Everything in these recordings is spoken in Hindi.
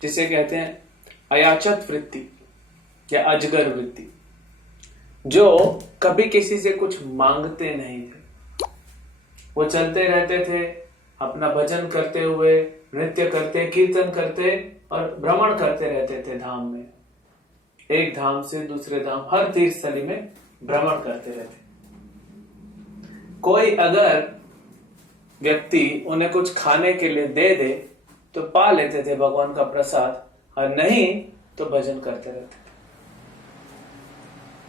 जिसे कहते हैं अयाचत वृत्ति या अजगर वृत्ति, जो कभी किसी से कुछ मांगते नहीं थे। वो चलते रहते थे, अपना भजन करते हुए, नृत्य करते, कीर्तन करते और भ्रमण करते रहते थे धाम में, एक धाम से दूसरे धाम, हर तीर्थ स्थली में भ्रमण करते रहते। कोई अगर व्यक्ति उन्हें कुछ खाने के लिए दे दे तो पा लेते थे भगवान का प्रसाद, और नहीं तो भजन करते रहते थे।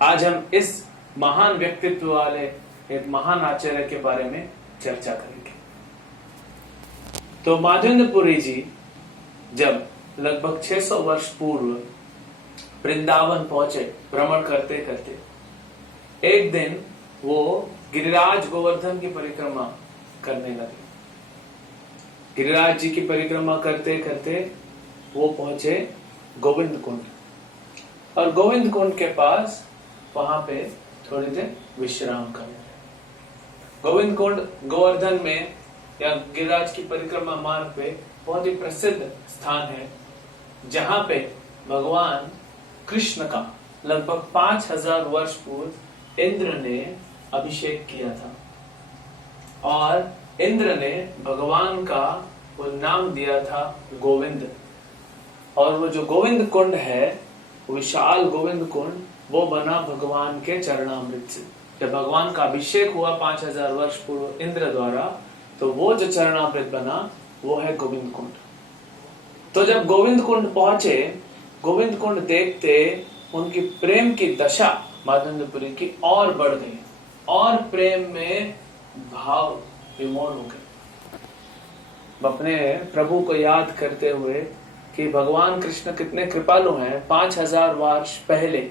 आज हम इस महान व्यक्तित्व वाले एक महान आचार्य के बारे में चर्चा करेंगे। तो माधवेंद्रपुरी जी जब लगभग 600 वर्ष पूर्व वृंदावन पहुंचे भ्रमण करते करते, एक दिन वो गिरिराज गोवर्धन की परिक्रमा करने लगे। गिरिराज जी की परिक्रमा करते करते वो पहुंचे गोविंद कुंड, और गोविंद कुंड के पास वहां पे थोड़ी देर विश्राम करने लगे। गोविंद कुंड गोवर्धन में या गिरिराज की परिक्रमा मार्ग पे बहुत ही प्रसिद्ध स्थान है, जहां पे भगवान कृष्ण का लगभग 5000 वर्ष पूर्व इंद्र ने अभिषेक किया था, और इंद्र ने भगवान का वो नाम दिया था गोविंद। और वो जो गोविंद कुंड है, विशाल गोविंद कुंड, वो बना भगवान के चरणामृत से। जब भगवान का अभिषेक हुआ 5000 वर्ष पूर्व इंद्र द्वारा, तो वो जो चरणामृत बना वो है गोविंद कुंड। तो जब गोविंद कुंड पहुंचे, गोविंद कुंड देखते उनकी प्रेम की दशा माधवेंद्रपुरी की और बढ़ गई, और प्रेम में भाव विमोन हो गए। अपने प्रभु को याद करते हुए कि भगवान कृष्ण कितने कृपालु हैं, 5000 वर्ष पहले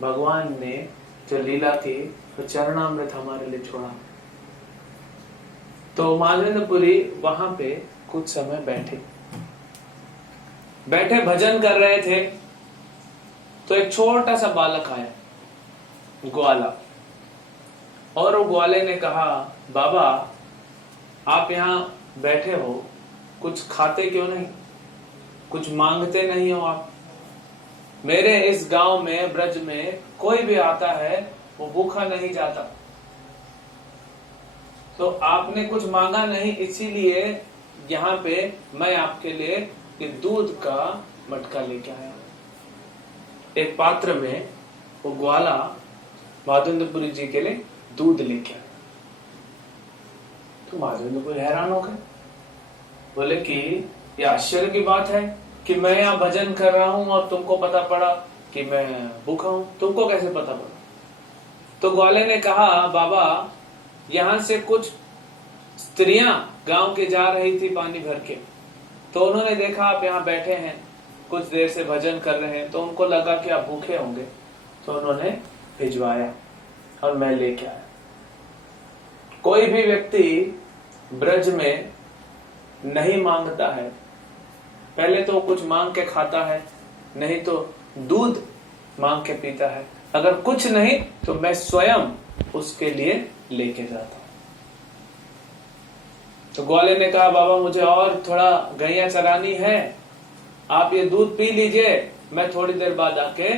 भगवान ने जो लीला की तो चरणामृत हमारे लिए छोड़ा। तो माधवेंद्रपुरी वहां पे कुछ समय बैठे भजन कर रहे थे, तो एक छोटा सा बालक आया, ग्वाला, और वो ग्वाले ने कहा, बाबा आप यहाँ बैठे हो, कुछ खाते क्यों नहीं, कुछ मांगते नहीं हो आप? मेरे इस गांव में, ब्रज में कोई भी आता है वो भूखा नहीं जाता, तो आपने कुछ मांगा नहीं, इसीलिए यहाँ पे मैं आपके लिए ये दूध का मटका लेके आया। एक पात्र में वो ग्वाला माधवेंद्रपुरी जी के लिए दूध लेके आया। तो माधवेंद्रपुरी हैरान हो गए, बोले कि ये आश्चर्य की बात है कि मैं यहाँ भजन कर रहा हूं और तुमको पता पड़ा कि मैं भूखा हूं, तुमको कैसे पता पड़ा? तो ग्वाले ने कहा, बाबा यहां से कुछ स्त्रियां गांव के जा रही थी पानी भर के, तो उन्होंने देखा आप यहाँ बैठे हैं, कुछ देर से भजन कर रहे हैं, तो उनको लगा कि आप भूखे होंगे, तो उन्होंने भिजवाया और मैं लेके आया। कोई भी व्यक्ति ब्रज में नहीं मांगता है, पहले तो कुछ मांग के खाता है, नहीं तो दूध मांग के पीता है, अगर कुछ नहीं तो मैं स्वयं उसके लिए लेके जाता हूं। तो ग्वाले ने कहा, बाबा मुझे और थोड़ा गैया चरानी है, आप ये दूध पी लीजिए, मैं थोड़ी देर बाद आके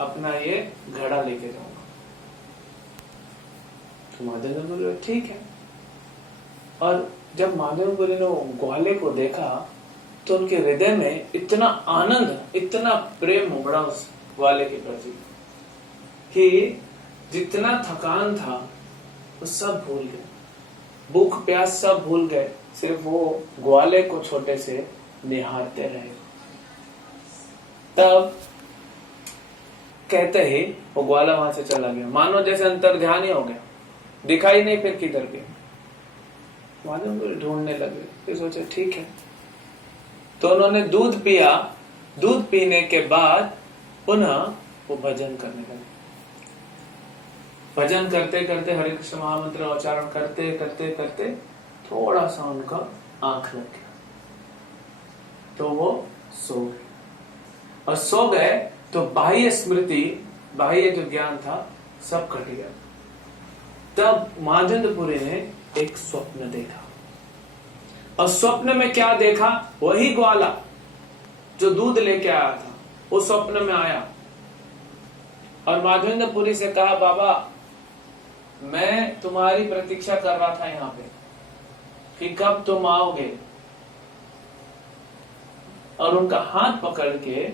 अपना ये घड़ा लेके जाऊंगा। तो माधवेंद्रपुरी बोले ठीक है। और जब माधवेंद्रपुरी ने ग्वाले को देखा, तो उनके हृदय में इतना आनंद, इतना प्रेम उमड़ा उस ग्वाले के प्रति कि जितना थकान था वो सब भूल गए, भूख प्यास सब भूल गए, सिर्फ वो ग्वाले को छोटे से निहारते रहे। तब कहते ही वो ग्वाला वहां से चला गया, मानो जैसे अंतर्ध्यान ही हो गया, दिखाई नहीं फिर किधर गया। माधवेंद्रपुरी ढूंढने लगे, फिर सोचे ठीक है। तो उन्होंने दूध पिया, दूध पीने के बाद पुनः वो भजन करने लगे। भजन करते करते हरे कृष्ण महामंत्र उच्चारण करते करते करते थोड़ा सा उनका आंख लग गया, तो वो सो गए। और सो गए तो बाह्य स्मृति, बाह्य जो ज्ञान था सब कट गया। तब माधवेंद्रपुरी ने एक स्वप्न देखा, और स्वप्न में क्या देखा? वही ग्वाला जो दूध लेके आया था वो स्वप्न में आया और माधवेंद्रपुरी से कहा, बाबा मैं तुम्हारी प्रतीक्षा कर रहा था यहाँ पे कि कब तुम आओगे। और उनका हाथ पकड़ के,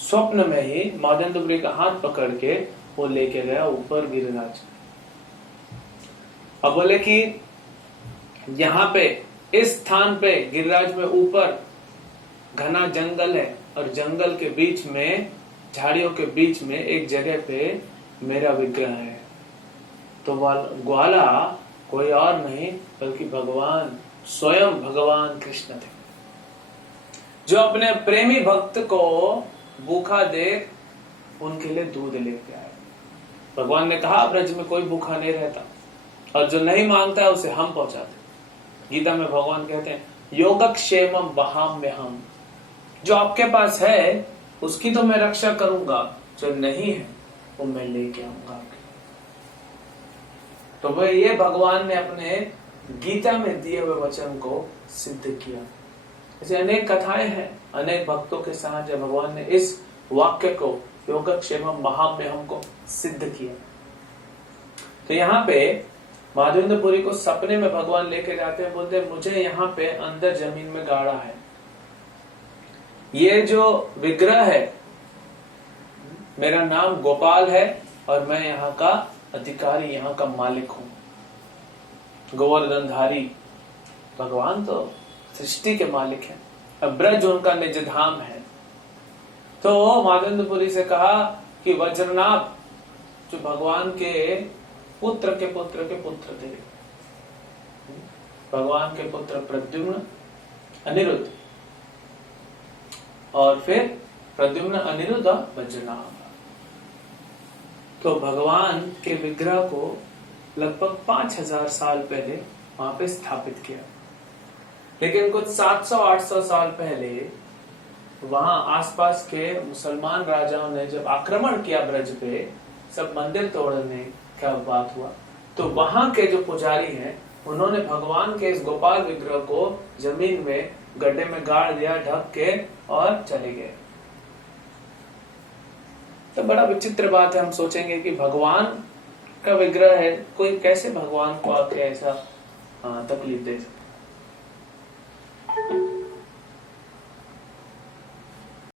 स्वप्न में ही माधवेंद्रपुरी का हाथ पकड़ के वो लेके गया ऊपर गिरिराज। अब बोले कि यहाँ पे इस स्थान पे गिरिराज में ऊपर घना जंगल है और जंगल के बीच में, झाड़ियों के बीच में एक जगह पे मेरा विग्रह है। तो ग्वाला कोई और नहीं बल्कि भगवान, स्वयं भगवान कृष्ण थे, जो अपने प्रेमी भक्त को भूखा देख उनके लिए दूध लेके आए। भगवान ने कहा ब्रज में कोई भूखा नहीं रहता और जो नहीं मांगता है उसे हम पहुंचाते। गीता में भगवान कहते हैं योगक्षेमम वहाम्यहम्, जो आपके पास है उसकी तो मैं रक्षा करूंगा, जो नहीं है वो मैं लेके आऊंगा आपके। तो भाई ये भगवान ने अपने गीता में दिए हुए वचन को सिद्ध किया। ऐसे अनेक कथाएं हैं अनेक भक्तों के साथ जब भगवान ने इस वाक्य को योगक्षेमम वहाम्यहम् को सिद्ध किया। तो यहाँ पे माधवेंद्रपुरी को सपने में भगवान लेके जाते हैं, बोलते हैं मुझे यहाँ पे अंदर जमीन में गाड़ा है, ये जो विग्रह है मेरा नाम गोपाल है और मैं यहाँ का अधिकारी, यहाँ का मालिक हूं, गोवर्धनधारी। भगवान तो सृष्टि के मालिक हैं, अब ब्रज उनका निज धाम है। तो माधवेंद्रपुरी से कहा कि वज्रनाभ जो भगवान के पुत्र के पुत्र के पुत्र थे, भगवान के पुत्र प्रद्युम्न, अनिरुद्ध, और फिर प्रद्युम्न, अनिरुद्ध और वज्रनाभ। तो भगवान के विग्रह को लगभग 5000 साल पहले वहां पे स्थापित किया, लेकिन कुछ 700-800 साल पहले वहां आसपास के मुसलमान राजाओं ने जब आक्रमण किया ब्रज पे, सब मंदिर तोड़ने का बात हुआ, तो वहां के जो पुजारी हैं उन्होंने भगवान के इस गोपाल विग्रह को जमीन में गड्ढे में गाड़ दिया, ढक के, और चले गए। तो बड़ा विचित्र बात है, हम सोचेंगे कि भगवान का विग्रह है, कोई कैसे भगवान को आके ऐसा तकलीफ दे सकता।